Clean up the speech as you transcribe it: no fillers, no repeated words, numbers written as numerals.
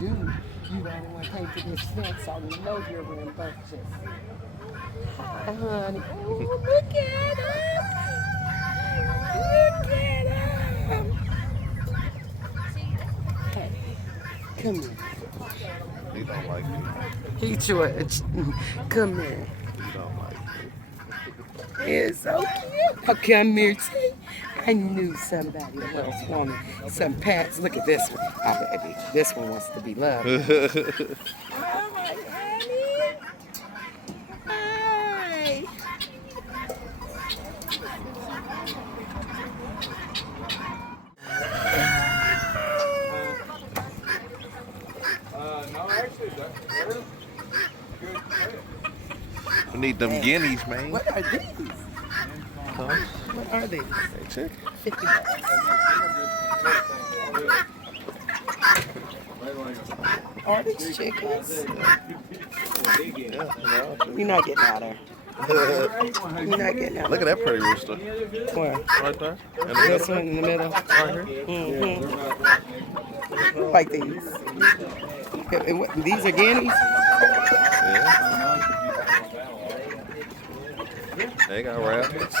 do, you the only one pay for this fence. I know you're rambunctious. Hi, honey. Oh, look at him. Look at him. Hey, come here. He don't like me. He George. Come here. He don't like me. It's so cute. Oh, come here, see? I knew somebody else wanted some pets. Look at this one. Oh, baby. This one wants to be loved. Oh, my honey. Hi. No, actually, they're good. We need them guineas, man. What are these? Huh? What are these? Hey, chicken. $50. Are these chickens? Yeah. You're not getting out there. You're not getting out. Look at that pretty rooster. Where? Right there. In the This middle. one in the middle. Right here. Like these. These are guineas? Yeah. They got rabbits.